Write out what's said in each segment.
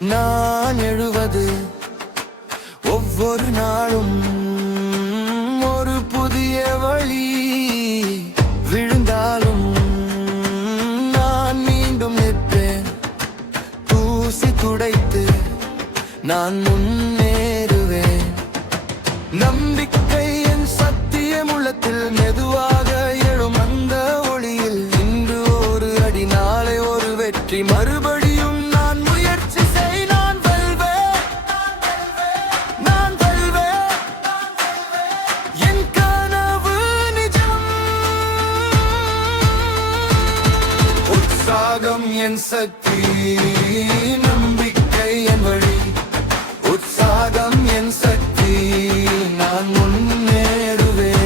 நான் எழுவது ஒவ்வொரு நாளும் ஒரு புதிய வழி. விழுந்தாலும் நான் மீண்டும் நிற்பேன். தூசி துடைத்து நான் முன்னேறுவேன். நம்பிக்கை என் சத்தியம் உள்ளத்தில் மெதுவாக எழும் அந்த ஒளியில். இன்று ஒரு அடி, நாளை ஒரு வெற்றி. மறுபடியும் நான் முயற்சி செய். நான் வெல்வேன், நான் வெல்வேன். என் கனவு நிஜம். உற்சாகம் என் சக்தி, நம்பிக்கை என் வழி. உற்சாகம் என் சக்தி, நான் முன்னேறுவேன்.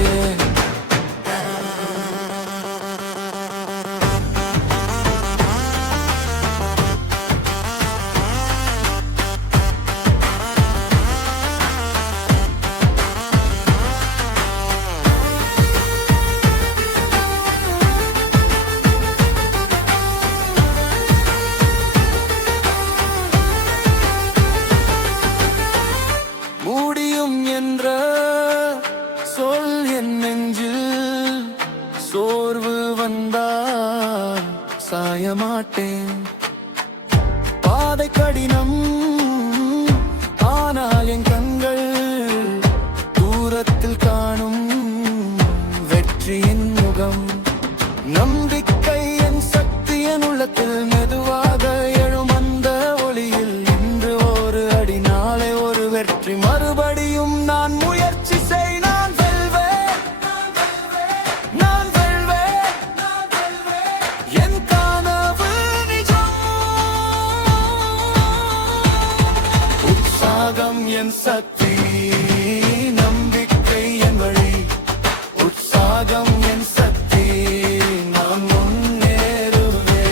முடியும் என்ற சொல் என் நெஞ்சில். சோர்வு வந்தால் சாயமாட்டேன். பாதை கடினம், ஆனால் என் கண்கள் தூரத்தில் காணும் வெற்றியின் முகம். நம்பிக்கை என் சக்தி என் உள்ளத்தில் மெதுவாக எழும் அந்த ஒளியில். இன்று ஒரு அடி, நாளை ஒரு வெற்றி. மறுபடியும் நான் முயற்சி செய். நான் வெல்வேன், நான் வெல்வேன். என் கனவு நிஜம். உற்சாகம் என் சக்தி, நம்பிக்கை என் வழி. உற்சாகம் என் சக்தி, நான் முன்னேறுவேன்.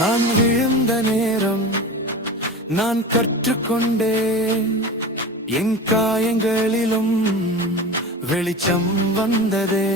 நான் விழுந்த நேரம் நான் கற்றுக்கொண்டேன். என் காயங்களிலும் வெளிச்சம் வந்ததே.